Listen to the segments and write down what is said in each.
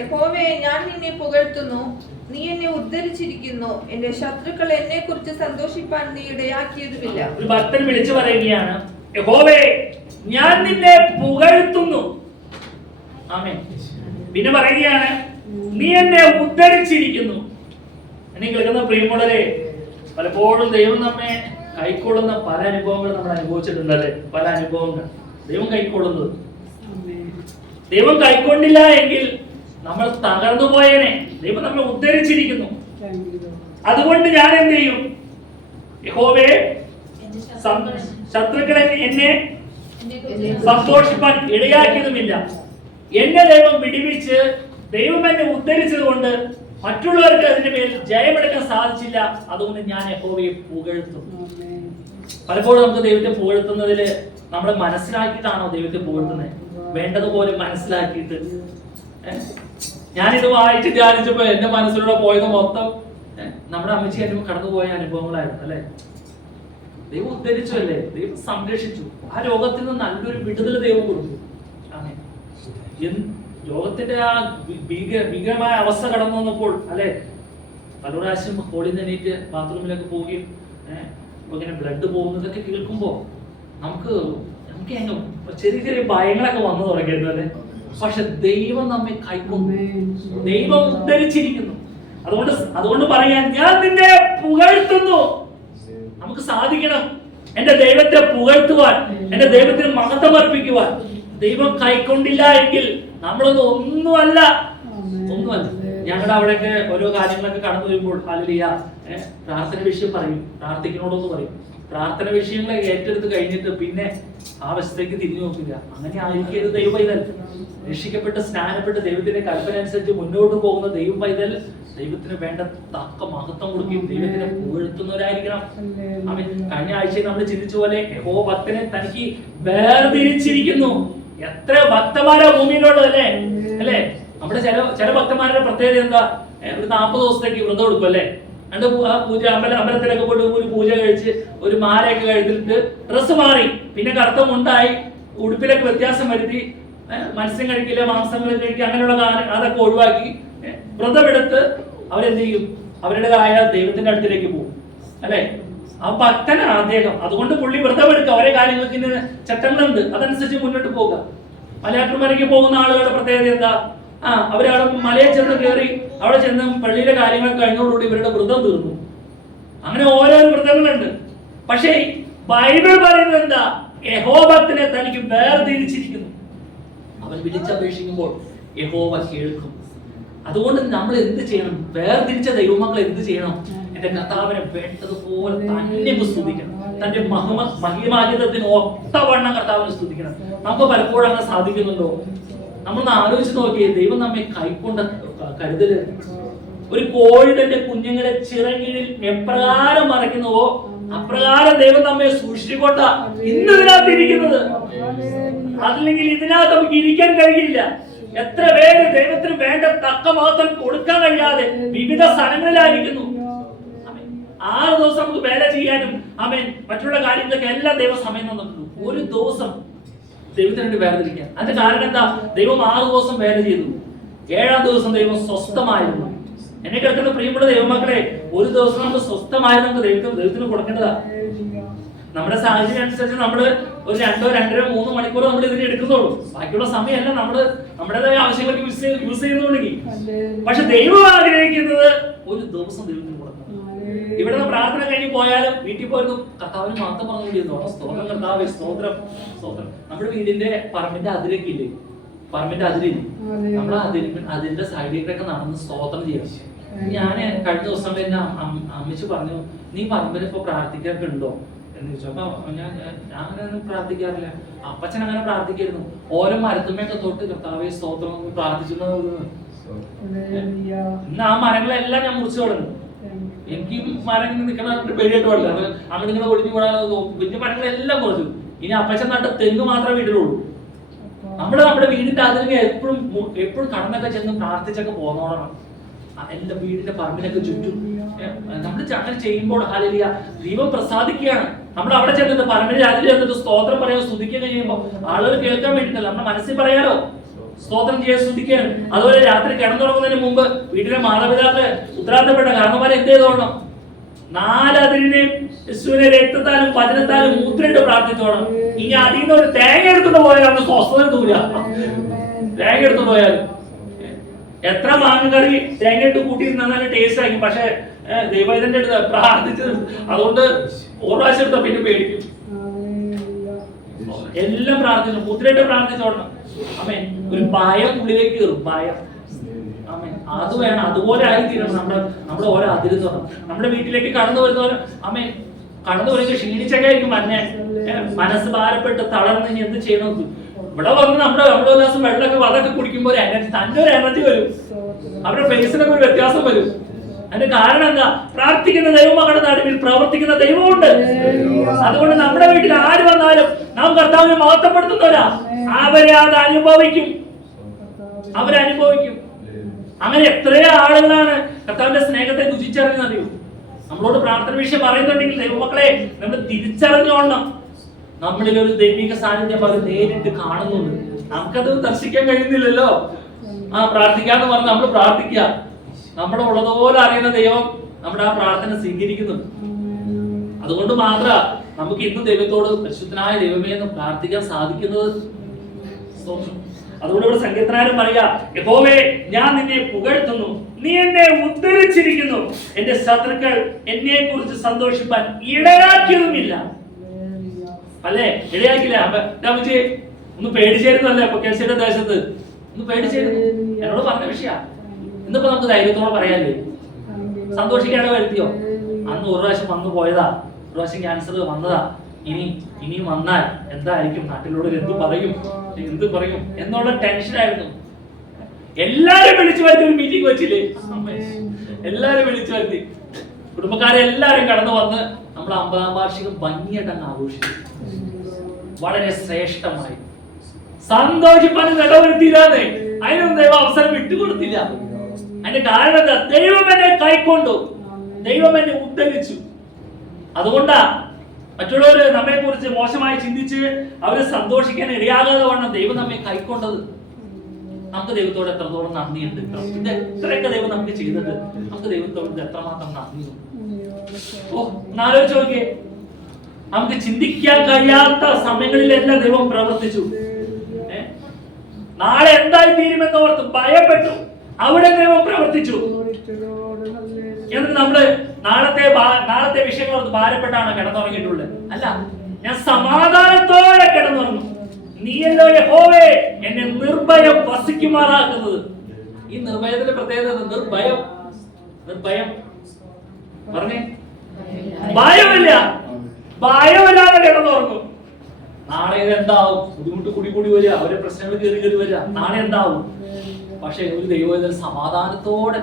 യഹോവേ ഞാൻ നിന്നെ പുകഴ്ത്തുന്നു. നീ എന്നെ ഉദ്ധരിച്ചിരിക്കുന്നു. എന്റെ ശത്രുക്കൾ എന്നെ കുറിച്ച് സന്തോഷിപ്പാൻ നീ ഇടയാക്കിയതുമില്ല. ഒരു ഭക്തൻ വിളിച്ചു പറയുകയാണ് യഹോവേ ഞാൻ നിന്നെ പുകഴ്ത്തുന്നു. ആമേ പിന്നെ പറയുകയാണ് നീ എന്നെ ഉദ്ധരിച്ചിരിക്കുന്നു. എന്നെ കേൾക്കുന്ന പ്രിയമുള്ളരെ പലപ്പോഴും ദൈവം നമ്മെ കൈക്കൊള്ളുന്ന പല അനുഭവങ്ങൾ നമ്മൾ അനുഭവിച്ചിട്ടുണ്ടല്ലേ പല അനുഭവങ്ങൾ. ദൈവം കൈക്കൊള്ളുന്നത്. ദൈവം കൈക്കൊണ്ടില്ല എങ്കിൽ നമ്മൾ തകർന്നു പോയേനെ. ദൈവം നമ്മൾ ഉദ്ധരിച്ചിരിക്കുന്നു. അതുകൊണ്ട് ഞാൻ എന്ത് ചെയ്യും? യഹോവേ ശത്രുക്കളെ എന്നെ സന്തോഷിപ്പാൻ ഇടയാക്കിയതുമില്ല. എന്നെ ദൈവം വിടിവിച്ച് ദൈവം എന്നെ ഉദ്ധരിച്ചത് കൊണ്ട് മറ്റുള്ളവർക്ക് അതിന്റെ പേരിൽ ജയമെടുക്കാൻ സാധിച്ചില്ല. അതുകൊണ്ട് ഞാൻ യഹോവയെ പുകഴ്ത്തും. പലപ്പോഴും നമുക്ക് ദൈവത്തെ പുകഴ്ത്തുന്നതിൽ നമ്മൾ മനസ്സിലാക്കിയിട്ടാണോ ദൈവത്തെ പുകഴ്ത്തുന്നത്? വേണ്ടതുപോലെ മനസ്സിലാക്കിയിട്ട്? ഞാനിത് വായിച്ച് ധ്യാനിച്ചപ്പോ എന്റെ മനസ്സിലൂടെ പോയത് മൊത്തം നമ്മുടെ അമ്മച്ചി അനുഭവം കടന്നുപോയ അനുഭവങ്ങളായിരുന്നു അല്ലെ? ദൈവം ഉദ്ധരിച്ചു അല്ലേ? ദൈവം സംരക്ഷിച്ചു. ആ രോഗത്തിൽ നിന്ന് നല്ലൊരു വിടുതൽ ദൈവം കൊടുത്തു. അങ്ങനെ രോഗത്തിന്റെ ആ ഭീകരമായ അവസ്ഥ കടന്നു വന്നപ്പോൾ അല്ലെ? പല പ്രാവശ്യം ഹോളി നിന്ന് ബാത്റൂമിലൊക്കെ പോവുകയും ഇങ്ങനെ ബ്ലഡ് പോകുന്നതൊക്കെ കേൾക്കുമ്പോ നമുക്ക് നമുക്ക് അങ്ങ് ചെറിയ ചെറിയ ഭയങ്ങളൊക്കെ വന്നു തുടങ്ങിയിരുന്നു അല്ലെ? പക്ഷെ ദൈവം നമ്മെ കൈക്കൊണ്ടു ദൈവം ഉദ്ധരിച്ചിരിക്കുന്നു. അതുകൊണ്ട് അതുകൊണ്ട് പറയാൻ ഞാൻ നിന്നെ പുകഴ്ത്തുന്നു. നമുക്ക് സാധിക്കണം. എന്റെ ദൈവത്തെ പുകഴ്ത്തുവാൻ എന്റെ ദൈവത്തിന് മഹത്വം അർപ്പിക്കുവാൻ. ദൈവം കൈക്കൊണ്ടില്ല എങ്കിൽ നമ്മളൊന്നും ഒന്നുമല്ല. ഒന്നുമല്ല. ഞങ്ങളുടെ അവിടെയൊക്കെ ഓരോ കാര്യങ്ങളൊക്കെ കടന്നു വരുമ്പോൾ ഹാലലിയ പ്രാർത്ഥന വിഷയം പറയും പ്രാർത്ഥിക്കണോടൊന്ന് പറയും. പ്രാർത്ഥന വിഷയങ്ങളെ ഏറ്റെടുത്ത് കഴിഞ്ഞിട്ട് പിന്നെ ആ വശത്തേക്ക് തിരിഞ്ഞു നോക്കില്ല. അങ്ങനെ ആയിരിക്കരുത് ദൈവ പൈതൽ രക്ഷിക്കപ്പെട്ട് സ്നാനപ്പെട്ട് ദൈവത്തിന്റെ കൽപ്പന അനുസരിച്ച് മുന്നോട്ട് പോകുന്ന ദൈവ പൈതൽ ദൈവത്തിന് വേണ്ട തക്ക മഹത്വം കൊടുക്കുകയും ദൈവത്തിനെ പുകഴ്ത്തുന്നവരായിരിക്കണം. അവൻ കഴിഞ്ഞ ആഴ്ചയിൽ നമ്മൾ ചിന്തിച്ച പോലെ യഹോ ഭക്തനെ തനിക്ക് വേർതിരിച്ചിരിക്കുന്നു. എത്ര ഭക്തമാരാ ഭൂമിയിലുള്ളത് അല്ലേ? അല്ലേ? നമ്മുടെ ചില ചില ഭക്തന്മാരുടെ പ്രത്യേകത എന്താ? ഒരു നാൽപ്പത് ദിവസത്തേക്ക് വ്രതം എടുക്കും അല്ലേ? രണ്ട് ആ പൂജ അമ്പല അമ്പലത്തിലൊക്കെ പോയിട്ട് ഒരു പൂജ കഴിച്ച് ഒരു മാലയൊക്കെ കഴിച്ചിട്ട് ഡ്രസ്സ് മാറി. പിന്നെ കറുത്ത മുണ്ടായി ഉടുപ്പിലൊക്കെ വ്യത്യാസം വരുത്തി മത്സ്യം കഴിക്കില്ല മാംസം കഴിക്കുക അങ്ങനെയുള്ള കാര്യം അതൊക്കെ ഒഴിവാക്കി. വ്രതമെടുത്ത് അവരെന്ത് ചെയ്യും? അവരുടേതായ ദൈവത്തിന്റെ അടുത്തിലേക്ക് പോകും. അല്ലേ? ആ ഭക്തനാണ് അദ്ദേഹം അതുകൊണ്ട് പുള്ളി വ്രതമെടുക്കുക അവരെ കാര്യങ്ങൾക്ക് ചട്ടങ്ങളുണ്ട്. അതനുസരിച്ച് മുന്നോട്ട് പോകുക മലയാറ്റൂർമലയ്ക്ക് പോകുന്ന ആളുകളുടെ പ്രത്യേകത എന്താ? ആ അവരവിടെ മലയിൽ ചെന്ന് കയറി അവിടെ ചെന്ന് പള്ളിയിലെ കാര്യങ്ങളൊക്കെ കഴിഞ്ഞോടുകൂടി ഇവരുടെ വ്രതം തീർന്നു. അങ്ങനെ ഓരോരോ വ്രതങ്ങളുണ്ട്. പക്ഷേ ബൈബിൾ പറയുന്നത് എന്താ? യഹോബത്തിനെ തനിക്ക് വേർതിരിച്ചിരിക്കുന്നു. അവൻ വിളിച്ചപേക്ഷിക്കുമ്പോൾ യഹോവ കേൾക്കും. അതുകൊണ്ട് നമ്മൾ എന്ത് ചെയ്യണം? വേർതിരിച്ച ദൈവമക്കൾ എന്ത് ചെയ്യണം? എന്റെ കർത്താവിനെ വേണ്ടതുപോലെ തന്നെ സ്തുതിക്കണം. തന്റെ മഹിമ മഹിമാഹിതത്തിന് ഒത്തവണ്ണം കർത്താവിനെ സ്തുതിക്കണം. നമുക്ക് പലപ്പോഴും അങ്ങനെ സാധിക്കുന്നുണ്ടോ? നമ്മളൊന്ന് ആലോചിച്ച് നോക്കിയേ ദൈവം നമ്മെ കൈക്കൊണ്ട കരുതൽ. ഒരു കോഴിതന്റെ കുഞ്ഞുങ്ങളെ ചിറകീഴിൽ എപ്രകാരം മറയ്ക്കുന്നുവോ അപ്രകാരം ദൈവം നമ്മെ സൂക്ഷിച്ചുകൊണ്ട ഇന്ന് ഇതിനകത്ത് ഇരിക്കുന്നത് അതില്ലെങ്കിൽ ഇതിനകത്ത് നമുക്ക് ഇരിക്കാൻ കഴിയില്ല. എത്ര പേര് ദൈവത്തിന് വേണ്ട തക്ക മഹത്വം കൊടുക്കാൻ കഴിയാതെ വിവിധ സ്ഥലങ്ങളിലായിരിക്കുന്നു. ആറ് ദിവസം നമുക്ക് വേല ചെയ്യാനും അമേൻ മറ്റുള്ള കാര്യങ്ങളൊക്കെ എല്ലാം ദൈവസമയം തന്നിട്ടുണ്ട്. ഒരു ദിവസം ദൈവത്തിന് വേണ്ടി വേദനിക്കാൻ അതിന്റെ കാരണം എന്താ? ദൈവം ആറ് ദിവസം വേല ചെയ്തു. ഏഴാം ദിവസം ദൈവം സ്വസ്ഥമായിരുന്നു. എന്നെ കേൾക്കുന്ന പ്രിയമുള്ള ദൈവമക്കളെ ഒരു ദിവസം നമുക്ക് സ്വസ്ഥമായിരുന്നു നമുക്ക് ദൈവത്തിന് ദൈവത്തിന് കൊടുക്കേണ്ടതാ. നമ്മുടെ സാഹചര്യം അനുസരിച്ച് നമ്മൾ ഒരു രണ്ടോ രണ്ടര മൂന്ന് മണിക്കൂറോ നമ്മൾ ഇതിന് എടുക്കുന്നുള്ളൂ. ബാക്കിയുള്ള സമയമല്ല നമ്മൾ നമ്മുടേതായ ആവശ്യങ്ങൾക്ക് യൂസ് യൂസ് ചെയ്യുന്നുണ്ടെങ്കിൽ പക്ഷെ ദൈവം ആഗ്രഹിക്കുന്നത് ഒരു ദിവസം ദൈവത്തിന് ഇവിടെ നിന്ന് പ്രാർത്ഥന കഴിഞ്ഞ് പോയാലും വീട്ടിൽ പോയിരുന്നു കർത്താവിന് മാത്രം പറഞ്ഞു പറഞ്ഞുകൊണ്ടിരുന്നു സ്തോത്രം കർത്താവ് സ്തോത്രം സ്തോത്രം. നമ്മുടെ വീടിന്റെ പറമ്പിന്റെ അതിരൊക്കെ ഇല്ലേ? പറമ്പിന്റെ അതിരില്ല? നമ്മൾ അതിരി അതിന്റെ സൈഡിലേക്കൊക്കെ നടന്ന് സ്തോത്രം ചെയ്യാം. ഞാൻ കഴിഞ്ഞ ദിവസം എന്നെ അമ്മിച്ച് പറഞ്ഞു നീ പറമ്പിൽ ഇപ്പൊ പ്രാർത്ഥിക്കാറൊക്കെ ഉണ്ടോ? എന്ന് ചോദിച്ചു. അപ്പൊ ഞാൻ ഞാൻ അങ്ങനെ പ്രാർത്ഥിക്കാറില്ല. അപ്പച്ചൻ അങ്ങനെ പ്രാർത്ഥിക്കായിരുന്നു. ഓരോ മരത്തുമ്മയൊക്കെ തൊട്ട് കർത്താവെ സ്തോത്രം പ്രാർത്ഥിച്ചു ഇന്ന് ആ മരങ്ങളെല്ലാം ഞാൻ മുറിച്ചു കളഞ്ഞു. എനിക്ക് മരം നിൽക്കണ പേടിയായിട്ട് പാടില്ല. അങ്ങനെ ഇങ്ങനെ ഒടിഞ്ഞു കൂടാതെ വലിയ മരങ്ങളെല്ലാം കുറച്ചു. ഇനി അപ്പച്ചൻ നട്ട തെങ്ങ് മാത്രമേ വീട്ടിലുള്ളൂ. നമ്മൾ നമ്മുടെ വീടിന്റെ അതിനെ എപ്പോഴും എപ്പോഴും കടന്നൊക്കെ ചെന്ന് പ്രാർത്ഥിച്ചൊക്കെ പോന്നോളണം എന്റെ വീടിന്റെ പറമ്പിനൊക്കെ ചുറ്റും. നമ്മൾ അങ്ങനെ ചെയ്യുമ്പോൾ ഹാലിയ ദൈവം പ്രസാദിക്കുകയാണ്. നമ്മൾ അവിടെ ചെന്നിട്ട് പറമ്പിന്റെ അതിൽ ചെന്നിട്ട് സ്തോത്രം പറയാൻ സ്തുതിക്കുകയൊക്കെ ചെയ്യുമ്പോൾ ആളുകൾ കേൾക്കാൻ വേണ്ടിയിട്ടല്ല. നമ്മുടെ മനസ്സിൽ പറയാലോ? സ്തോത്രം ചെയ്യാൻ ശ്രദ്ധിക്കുകയാണ്. അതുപോലെ രാത്രി കിടന്നുറങ്ങുന്നതിന് മുമ്പ് വീട്ടിലെ മാതാപിതാക്കൾ ഉത്തരവാദിത്തപ്പെട്ട കാരണവന്മാരെ എന്ത് ചെയ്തോളണം നാലതിരിനെയും യേശുവിനെ രക്തത്താലും വചനത്താലും മൂത്രയിട്ട് പ്രാർത്ഥിച്ചോണം. ഇനി അതിൽ നിന്ന് ഒരു തേങ്ങ എടുത്തുകൊണ്ട് പോയാൽ സ്വസ്ഥത കിട്ടൂല. തേങ്ങ എടുത്തു പോയാൽ എത്ര മാങ്ങക്കറി തേങ്ങ ഇട്ട് കൂട്ടി നല്ല ടേസ്റ്റ് ആയിരിക്കും. പക്ഷെ ദൈവത്തിന്റെ അടുത്ത് പ്രാർത്ഥിച്ചത് അതുകൊണ്ട് പ്രാവശ്യം എടുത്താൽ പിന്നെ പേടിക്കും. എല്ലാം പ്രാർത്ഥിച്ചു മുദ്രയിട്ട് പ്രാർത്ഥിച്ചോളണം അമ്മേ ഒരു ഭയം ഉള്ളിലേക്ക് കയറും ഭയം. അമ്മേ അത് വേണം അതുപോലെ ആയി തീരണം നമ്മുടെ നമ്മുടെ ഓരോ അതിര് തുറന്ന് നമ്മുടെ വീട്ടിലേക്ക് കടന്നു വരുന്നവര് അമ്മേ കടന്നു വരുന്ന ക്ഷീണിച്ചൊക്കെ ആയിരിക്കും മന്നെ. മനസ്സ് ഭാരപ്പെട്ട് തളർന്ന് ഇനി എന്ത് ചെയ്യണമെന്ന് ഇവിടെ വന്ന് നമ്മുടെ നമ്മുടെ ഒരു ദിവസം വെള്ളമൊക്കെ വളരെ കുടിക്കുമ്പോൾ എനർജി തന്നെ ഒരു എനർജി വരും. അവരുടെ ഫേസിനൊക്കെ ഒരു വ്യത്യാസം വരും. അതിന്റെ കാരണം എന്താ പ്രാർത്ഥിക്കുന്ന ദൈവമകളുടെ നടുവിൽ പ്രവർത്തിക്കുന്ന ദൈവമുണ്ട്. അതുകൊണ്ട് നമ്മുടെ വീട്ടിൽ ആര് വന്നാലും നാം കർത്താവിനെ മഹത്വപ്പെടുത്തുന്നവരാ. അവരെ അത് അനുഭവിക്കും. അവരനുഭവിക്കും അങ്ങനെ എത്രയോ ആളുകളാണ് കർത്താവിന്റെ സ്നേഹത്തെ രുചിച്ചറിഞ്ഞറിയൂ നമ്മളോട് പ്രാർത്ഥന വിഷയം പറയുന്നുണ്ടെങ്കിൽ ദൈവമക്കളെ നമ്മൾ തിരിച്ചറിഞ്ഞോണം നമ്മളിൽ ഒരു ദൈവിക സാന്നിധ്യം അവർ നേരിട്ട് കാണുന്നുണ്ട്. നമുക്കത് ദർശിക്കാൻ കഴിയുന്നില്ലല്ലോ. ആ പ്രാർത്ഥിക്കാന്ന് പറഞ്ഞ് നമ്മൾ പ്രാർത്ഥിക്കുക. നമ്മുടെ ഉള്ളതുപോലെ അറിയുന്ന ദൈവം നമ്മുടെ ആ പ്രാർത്ഥന സ്വീകരിക്കുന്നുണ്ട്. അതുകൊണ്ട് മാത്ര നമുക്ക് ഇന്ന് ദൈവത്തോട് പരിശുദ്ധനായ ദൈവമേ എന്ന് പ്രാർത്ഥിക്കാൻ സാധിക്കുന്നത് അതുകൊണ്ട് ഇവിടെ സങ്കീർത്തനാരും പറയാ യഹോവേ ഞാൻ നിന്നെ പുകഴ്ത്തുന്നു. നീ എന്നെ ഉദ്ധരിച്ചിരിക്കുന്നു. എന്റെ ശത്രുക്കൾ എന്നെ കുറിച്ച് സന്തോഷിപ്പാൻ ഇടയാക്കിയതുമില്ല. അല്ലേ? ഇടയാക്കില്ല ഒന്ന് പേടിച്ചേരുന്നല്ലേ കേസിയുടെ ദേശത്ത്. ഒന്ന് പേടിച്ചേരുന്നു. എന്നോട് പറഞ്ഞ വിഷയ. ഇന്നിപ്പോ നമുക്ക് ധൈര്യത്തോടെ പറയാല്ലേ സന്തോഷിക്കാതെ വരുത്തിയോ അന്ന് ഒരു പ്രാവശ്യം വന്നു പോയതാ. ഒരു പ്രാവശ്യം ക്യാൻസർ വന്നതാ. ഇനി ഇനി വന്നാൽ എന്തായിരിക്കും? നാട്ടിലൂടെ എന്ത് പറയും? എന്ത് പറയും? എന്നുള്ള ടെൻഷനായിരുന്നു എല്ലാരും വിളിച്ചു വരുത്തി ഒരു മീറ്റിംഗ് വെച്ചില്ലേ. എല്ലാരും വിളിച്ചു വരുത്തി. കുടുംബക്കാരെ എല്ലാരും കടന്നു വന്ന് നമ്മൾ അമ്പതാം വാർഷികം ഭംഗിയായിട്ട് അങ്ങ് ആഘോഷിച്ചു. വളരെ ശ്രേഷ്ഠമായി. സന്തോഷിപ്പാൻ നിലവരുത്തിയില്ലാതെ അതിനൊന്നും ദൈവം അവസരം വിട്ടുകൊടുത്തില്ല. അതിന്റെ കാരണം എന്താ? ദൈവം എന്നെ കൈക്കൊണ്ടു. ദൈവം എന്നെ ഉദ്ധരിച്ചു. അതുകൊണ്ടാ മറ്റുള്ളവര് നമ്മെ കുറിച്ച് മോശമായി ചിന്തിച്ച് അവർ സന്തോഷിക്കാൻ ഇടയാകാതെ വേണം ദൈവം നമ്മെ കൈക്കൊണ്ടത്. നമുക്ക് ദൈവത്തോട് എത്രത്തോളം നന്ദിയുണ്ട്. ഇത് എത്രയൊക്കെ ദൈവം നമുക്ക് ചെയ്തിട്ട് നമുക്ക് ദൈവത്തോട് എത്രമാത്രം നന്ദിയുണ്ട്. ഓ നോക്കിയേ. നമുക്ക് ചിന്തിക്കാൻ കഴിയാത്ത സമയങ്ങളിലെല്ലാം ദൈവം പ്രവർത്തിച്ചു. നാളെ എന്തായി തീരുമെന്ന് ഓർത്ത് ഭയപ്പെട്ടു. അവിടെ ദൈവം പ്രവർത്തിച്ചു. എന്നിട്ട് നമ്മൾ നാളത്തെ നാളത്തെ വിഷയങ്ങൾ ഭാരപ്പെട്ടാണ് കിടന്നുറങ്ങിയിട്ടുള്ളത്? അല്ല ഞാൻ സമാധാനത്തോടെ കിടന്നുറങ്ങും. നീയല്ലോ യഹോവേ എന്നെ നിർഭയം വസിക്കുമാറാക്കുന്നത്. ഈ നിർഭയത്തിന്റെ പ്രത്യേകത? നിർഭയം. നിർഭയം. പറഞ്ഞേ. ഭയമില്ല. ഭയമില്ലാതെ കിടന്നുറങ്ങും. നാളെ ഇത് എന്താവും ബുദ്ധിമുട്ട് കൂടി കൂടി വരിക. അവരെ പ്രശ്നങ്ങൾ കയറി കയറി വരിക. നാളെ എന്താവും? പക്ഷെ ഒരു ദൈവം സമാധാനത്തോടെ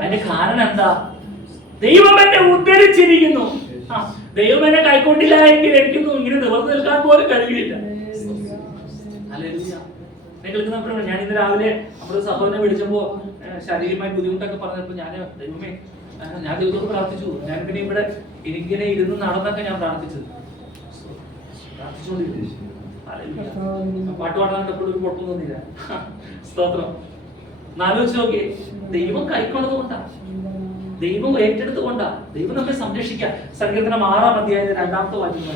അതിന്റെ കാരണം എന്താ? ദൈവം എന്നെ ഉദ്ധരിച്ചിരിക്കുന്നു. ദൈവം എന്നെ കൈക്കൊണ്ടില്ല എങ്കിൽ എനിക്കൊന്നും ഇങ്ങനെ നിവർന്നു നിൽക്കാൻ പോലും കഴിയില്ല. നിങ്ങൾക്ക് ഞാൻ ഇന്ന് രാവിലെ നമ്മുടെ സഹോദരനെ വിളിച്ചപ്പോ ശാരീരികമായി ബുദ്ധിമുട്ടൊക്കെ പറഞ്ഞപ്പോ ഞാൻ ദൈവമേ ഞാൻ ദൈവത്തോട് പ്രാർത്ഥിച്ചു. ഞാൻ പിന്നെ ഇവിടെ ഇങ്ങനെ ഇരുന്ന് നടന്നൊക്കെ ഞാൻ പ്രാർത്ഥിച്ചത്. പ്രാർത്ഥിച്ചുകൊണ്ടിരുന്നു. പാട്ട് പാടാൻ എപ്പോഴും ഒരു കുഴപ്പമൊന്നുമില്ല സ്തോത്രം. എന്നാലോചിച്ച് നോക്കി ദൈവം കൈക്കൊണ്ടത് കൊണ്ടാ. ദൈവം ഏറ്റെടുത്തുകൊണ്ടാ ദൈവം നമ്മെ സംരക്ഷിക്കുക സങ്കീർത്തനം ആറാം അധ്യായത്തിൽ രണ്ടാമത്തെ വാക്യം.